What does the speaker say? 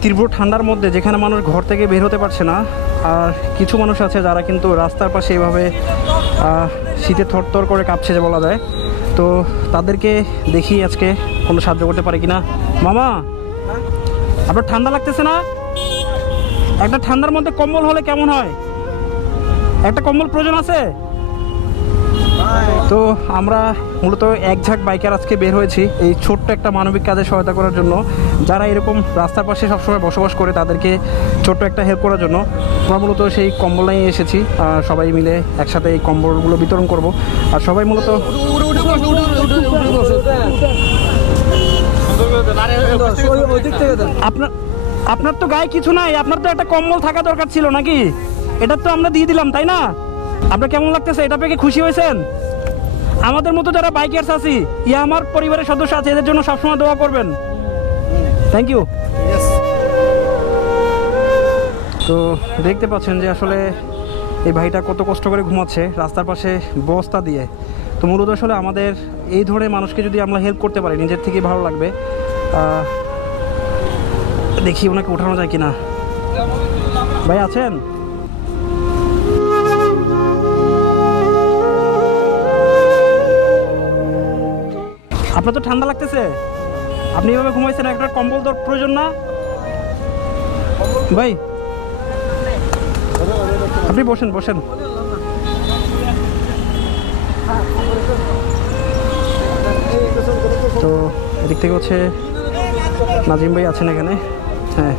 তীব্র ঠান্ডার মধ্যে যেখানে মানুষ ঘর থেকে বের হতে পারছে না, আর কিছু মানুষ আছে যারা কিন্তু রাস্তার পাশে এভাবে শীতে থরথর করে কাঁপছে যে বলা যায়। তো তাদেরকে দেখি আজকে কোনো সাহায্য করতে পারে কিনা। মামা, আপনার ঠান্ডা লাগতেছে না? একটা ঠান্ডার মধ্যে কম্বল হলে কেমন হয়? একটা কম্বল প্রয়োজন আছে। তো আমরা মূলত এক ঝাঁক বাইকার আজকে বের হয়েছি এই ছোট্ট একটা মানবিক কাজে সহায়তা করার জন্য। যারা এরকম রাস্তার পাশে সবসময় বসবাস করে তাদেরকে ছোট্ট একটা হেল্প করার জন্য আমরা মূলত সেই কম্বল নিয়ে এসেছি। সবাই মিলে একসাথে এই কম্বলগুলো বিতরণ করব। আর সবাই মূলত আপনার তো গায়ে কিছু নাই, আপনার তো একটা কম্বল থাকা দরকার ছিল নাকি? এটা তো আমরা দিয়ে দিলাম, তাই না? আপনার কেমন লাগতেছে? এটা পেয়ে খুশি হয়েছেন? আমাদের মতো যারা বাইকার্স আছি, আমার পরিবারের সদস্য আছে, এদের জন্য সবসময় দোয়া করবেন। Thank you. তো দেখতে পাচ্ছেন যে আসলে এই ভাইটা কত কষ্ট করে ঘুমাচ্ছে রাস্তার পাশে বস্তা দিয়ে। তো মূলত আসলে আমাদের এই ধরনের মানুষকে যদি আমরা হেল্প করতে পারি নিজের থেকেই ভালো লাগবে। দেখি ওনাকে উঠানো যায় কিনা। ভাই আছেন? আপনার তো ঠান্ডা লাগতেছে, আপনি এভাবে ঘুমাইছেন, একটা কম্বল তো প্রয়োজন না ভাই? আপনি বসেন বসেন। তো এদিক থেকে হচ্ছে নাজিম ভাই আছেন এখানে। হ্যাঁ,